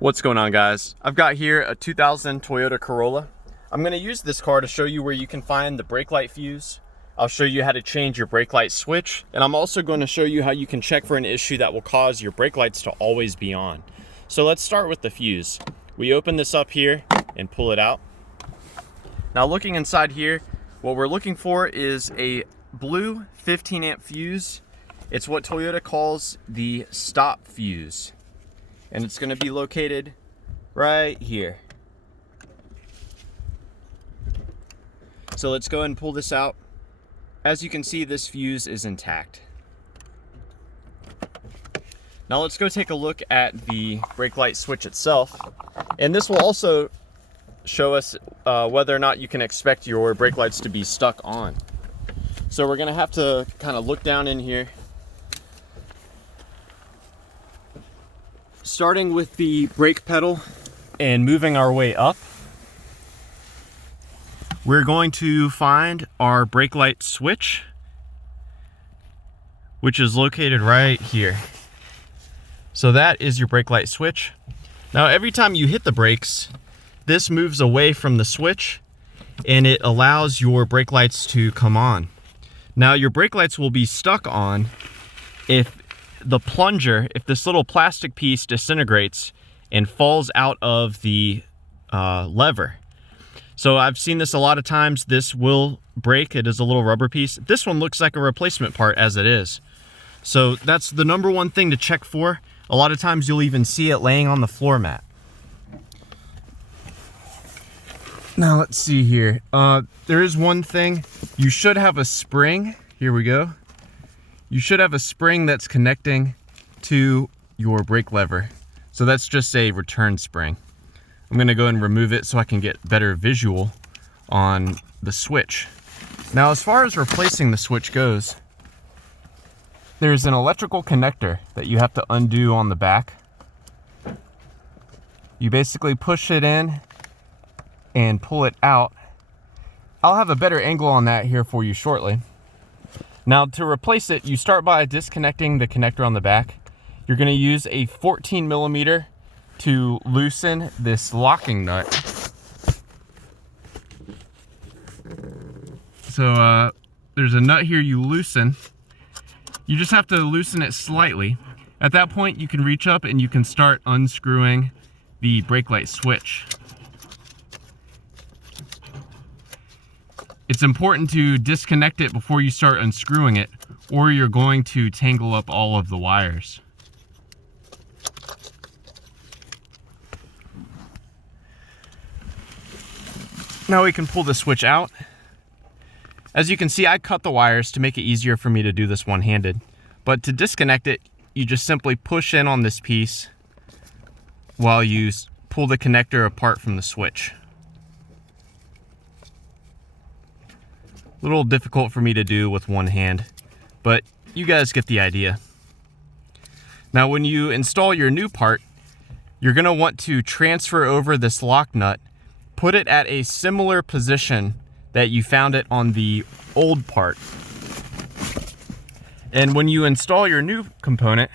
What's going on, guys? I've got here a 2000 Toyota Corolla. I'm going to use this car to show you where you can find the brake light fuse. I'll show you how to change your brake light switch, and I'm also going to show you how you can check for an issue that will cause your brake lights to always be on. So let's start with the fuse. We open this up here and pull it out. Now, looking inside here, what we're looking for is a blue 15 amp fuse. It's what Toyota calls the stop fuse, and it's going to be located right here. So let's go ahead and pull this out. As you can see, this fuse is intact. Now let's go take a look at the brake light switch itself, and this will also show us whether or not you can expect your brake lights to be stuck on. So we're going to have to kind of look down in here, starting with the brake pedal and moving our way up. We're going to find our brake light switch, which is located right here. So that is your brake light switch. Now, every time you hit the brakes, this moves away from the switch and it allows your brake lights to come on. Now, your brake lights will be stuck on if the plunger, if this little plastic piece disintegrates and falls out of the lever. So I've seen this a lot of times. This will break. It is a little rubber piece. This one looks like a replacement part as it is. So that's the number one thing to check for. A lot of times you'll even see it laying on the floor mat. Now let's see here. There is one thing. You should have a spring. Here we go. You should have a spring that's connecting to your brake lever. So that's just a return spring. I'm gonna go and remove it so I can get better visual on the switch. Now, as far as replacing the switch goes, there's an electrical connector that you have to undo on the back. You basically push it in and pull it out. I'll have a better angle on that here for you shortly. Now, to replace it, you start by disconnecting the connector on the back. You're gonna use a 14 millimeter to loosen this locking nut. So there's a nut here you loosen. You just have to loosen it slightly. At that point, you can reach up and you can start unscrewing the brake light switch. It's important to disconnect it before you start unscrewing it, or you're going to tangle up all of the wires. Now we can pull the switch out. As you can see, I cut the wires to make it easier for me to do this one-handed. But to disconnect it, you just simply push in on this piece while you pull the connector apart from the switch. A little difficult for me to do with one hand, but you guys get the idea. Now, when you install your new part, you're going to want to transfer over this lock nut. Put it at a similar position that you found it on the old part. And when you install your new component,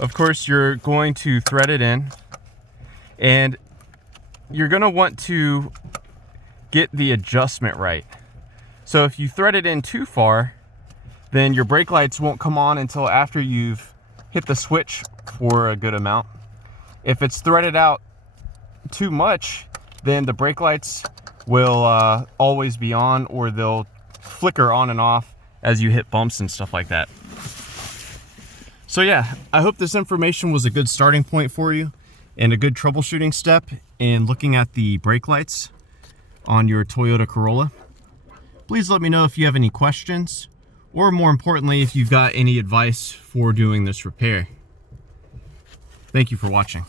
of course, you're going to thread it in, and you're going to want to get the adjustment right. So if you thread it in too far, then your brake lights won't come on until after you've hit the switch for a good amount. If it's threaded out too much, then the brake lights will always be on, or they'll flicker on and off as you hit bumps and stuff like that. So yeah, I hope this information was a good starting point for you and a good troubleshooting step in looking at the brake lights on your Toyota Corolla. Please let me know if you have any questions, or more importantly, if you've got any advice for doing this repair. Thank you for watching.